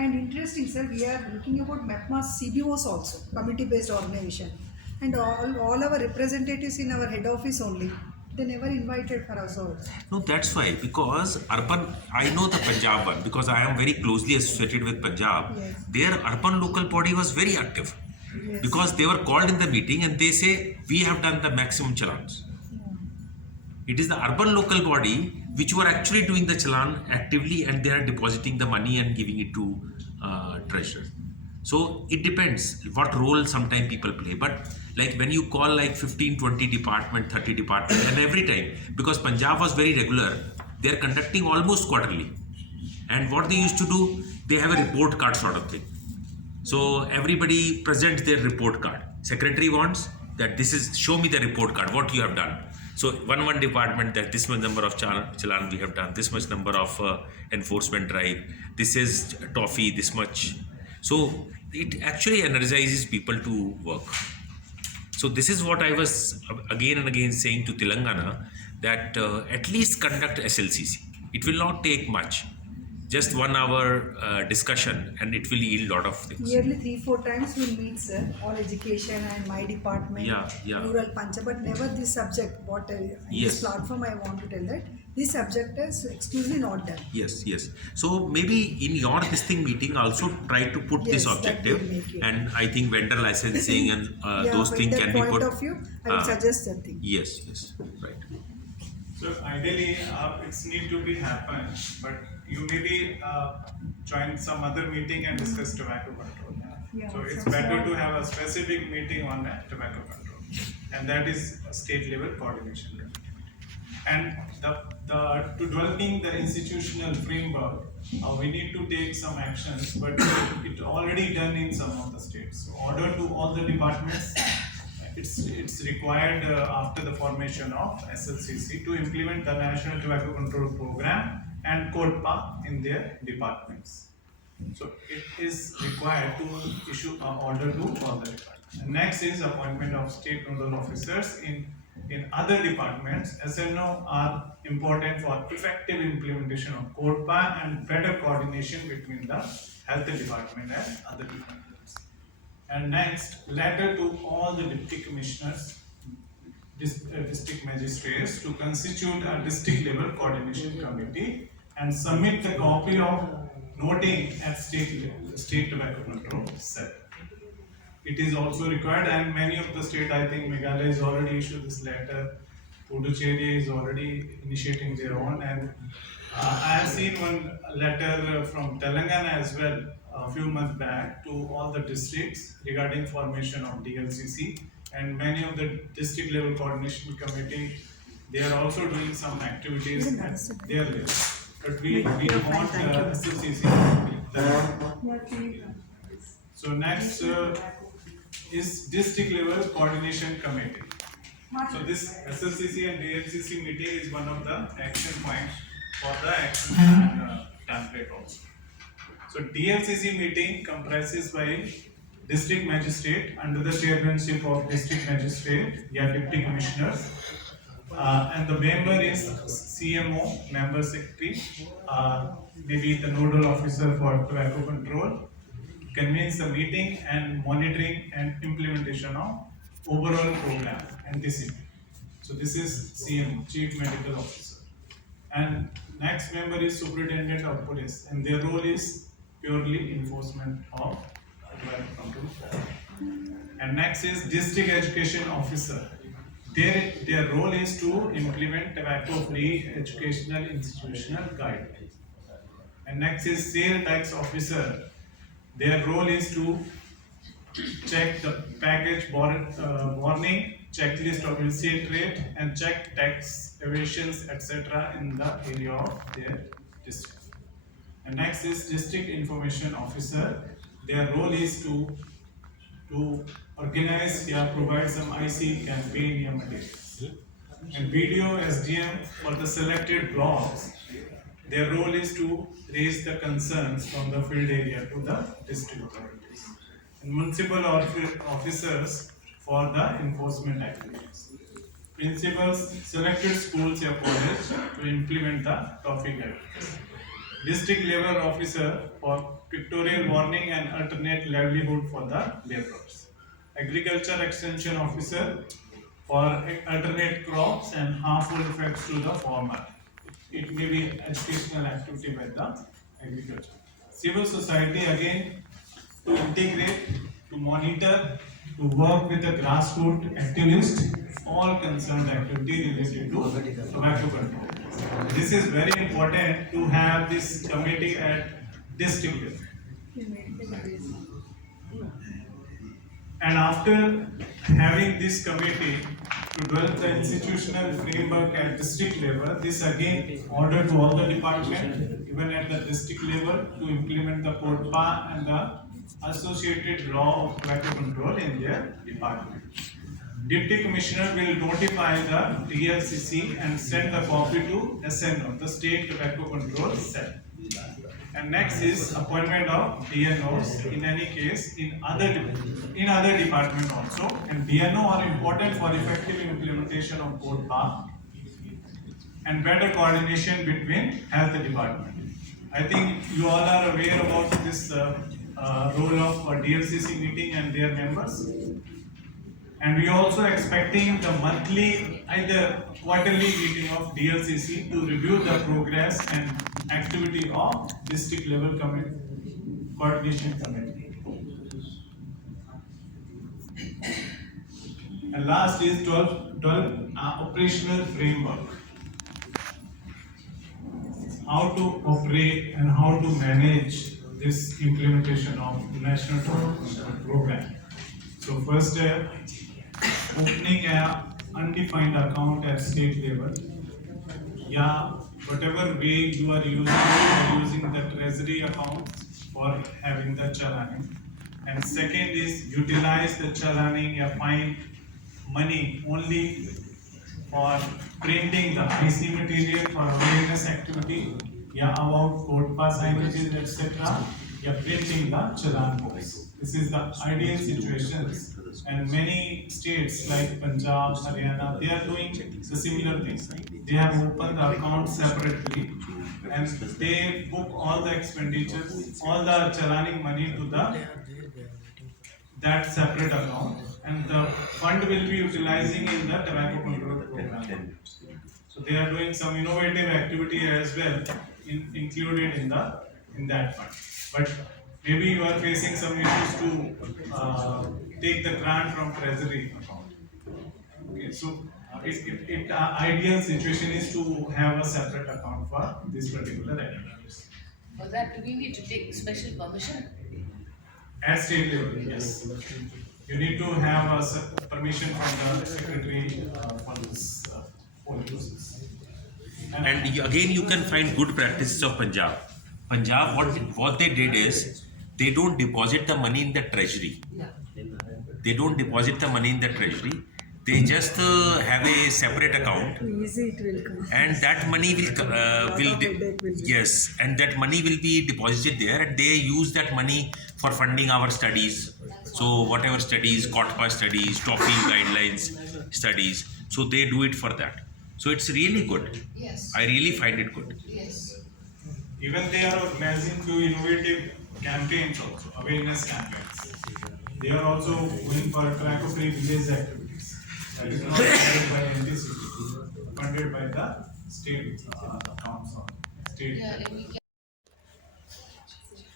And interesting, sir, we are looking about MEPMA's CBOs also, committee-based organization. And all our representatives in our head office only. They never invited for us also. No, that's why, because urban, I know the Punjab one because I am very closely associated with Punjab. Yes. Their urban local body was very active Yes. because they were called in the meeting and they say, we have done the maximum challans. It is the urban local body which were actually doing the challan actively and they are depositing the money and giving it to treasurer. So it depends what role sometimes people play. But like when you call like 15, 20 department, 30 department and every time, because Punjab was very regular, they are conducting almost quarterly. And what they used to do, they have a report card sort of thing. So everybody presents their report card. Secretary wants that this is, show me the report card, what you have done. So one department that this much number of challan we have done, this much number of enforcement drive, this is toffee, this much. So it actually energizes people to work. So this is what I was again and again saying to Telangana, that at least conduct SLCC. It will not take much. Just 1 hour discussion and it will yield a lot of things. Yearly 3-4 times we'll meet, sir, on education and my department, rural pancha, but never this subject. What in this platform I want to tell that this subject is exclusively not done. Yes. So maybe in your this thing meeting also try to put this objective, and I think vendor licensing and those things can be put. Point of view, I would suggest that thing. Yes, right. So ideally, it's need to be happen, but you maybe join some other meeting and discuss tobacco control. So it's better to have a specific meeting on tobacco control, and that is a state level coordination. And to developing the institutional framework, we need to take some actions, but it's already done in some of the states. So order to all the departments. It's required after the formation of SLCC to implement the National Tobacco Control Program and CODPA in their departments. So it is required to issue an order to all the departments. And next is appointment of state nodal officers in other departments. SNO are important for effective implementation of CODPA and better coordination between the health department and other departments. And next, letter to all the deputy commissioners, district magistrates to constitute a district level coordination committee and submit the copy of noting at state tobacco control cell. It is also required, and many of the state, I think Meghalaya has already issued this letter, Puducherry is already initiating their own, and I have seen one letter from Telangana as well a few months back to all the districts regarding formation of DLCC, and many of the district level coordination committee, they are also doing some activities at their level. But we want SLCC to be there. So next is district level coordination committee. So this SLCC and DLCC meeting is one of the action points for the action template also. So DLCC meeting comprises by district magistrate under the chairmanship of district magistrate, deputy commissioners, and the member is CMO, member secretary, maybe the nodal officer for tobacco control, convenes the meeting and monitoring and implementation of overall program and discipline. So this is CMO, Chief Medical Officer. And next member is Superintendent of Police, and their role is purely enforcement of tobacco control. And next is District Education Officer. Their role is to implement tobacco-free educational institutional guidelines. And next is Sale Tax Officer. Their role is to check the package warning, checklist of illicit rate, and check tax evasions, etc. in the area of their district. And next is District Information Officer. Their role is to organize, provide some IC campaign materials. And video SDM for the selected blocks. Their role is to raise the concerns from the field area to the district authorities. And municipal officers for the enforcement activities. Principals, selected schools or colleges to implement the topic guidelines. district level officer for pictorial warning and alternate livelihood for the laborers, agriculture extension officer for alternate crops and harmful effects to the farmer. It may be educational activity by the agriculture. Civil society again to integrate, to monitor, to work with the grassroots activists, all concerned activity related to tobacco control. This is very important to have this committee at district level. And after having this committee to develop the institutional framework at district level, this again order to all the departments, even at the district level, to implement the CODPA and the associated law of tobacco control in their department. Deputy Commissioner will notify the DLCC and send the copy to SNO, the State Tobacco Control Cell. And next is appointment of DNOs in any case in other department also. And DNO are important for effective implementation of CODPA and better coordination between health department. I think you all are aware about this role of DLCC meeting and their members. And we are also expecting the monthly, either quarterly meeting of DLCC to review the progress and activity of district level coordination committee. And last is 12 operational framework. How to operate and how to manage this implementation of national program. So first, opening an undefined account at state level. Yeah, whatever way you are using the treasury account for having the chalaning. And second is utilize the chalaning, fine money only for printing the IC material for awareness activity, yeah, about CODPA signages, etc. Yeah, printing the challan books. This is the ideal situation, and many states like Punjab, Haryana, they are doing the similar things. They have opened the account separately, and they book all the expenditures, all the challaning money to that separate account, and the fund will be utilizing in the tobacco control program. So they are doing some innovative activity as well, included in that fund. But maybe you are facing some issues to take the grant from treasury account. Okay, so ideal situation is to have a separate account for this particular activities. For that, do we need to take special permission? At state level, yes. You need to have a permission from the secretary for this whole process. And again, you can find good practices of Punjab. Punjab, what they did is, they don't deposit the money in the treasury. They don't deposit the money in the treasury. They just have a separate account, Easy it will come. and that money yes, and that money will be deposited there, and they use that money for funding our studies. So whatever studies, CODPA studies, topping guidelines studies, so they do it for that. So it's really good. Yes. I really find it good. Yes. Even they are organizing few innovative campaigns also, awareness campaigns. They are also going for tobacco-free village activities. That is not funded by NTCP, funded by the state accounts or state. Yeah, and we can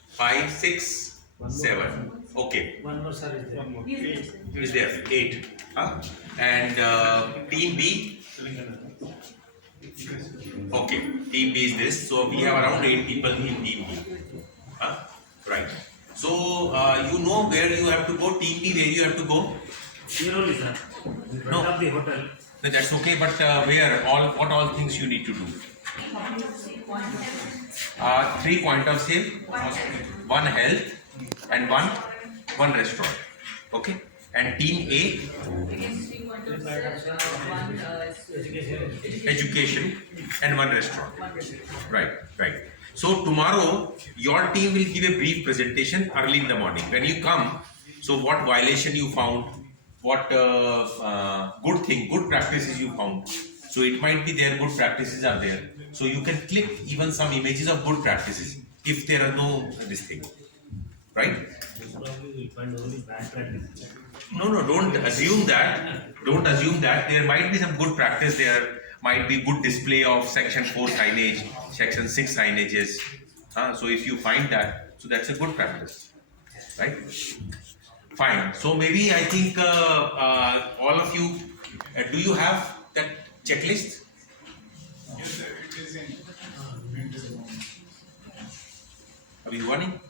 5, 6, 7. Okay. One more sir is there. Is there 8? Huh? And team B. Okay, team B is this. So we have around 8 people in team B. Huh? Right. So you know where you have to go. Team B, where you have to go? Here only sir. No. Of the hotel. No, that's okay. But where? What all things you need to do? 3 point of sale, 1 health, and one restaurant. Okay. And team A, education, and 1 restaurant. Right. So tomorrow your team will give a brief presentation early in the morning. When you come, so what violation you found, what good practices you found. So it might be their good practices are there. So you can click even some images of good practices if there are no this thing, right? Probably we'll find only bad practices. No, don't assume that. Don't assume that. There might be some good practice. There might be good display of section 4 signage, section 6 signages. So if you find that, so that's a good practice, right? Fine. So maybe I think all of you, do you have that checklist? Yes, sir, it is in. Are you running?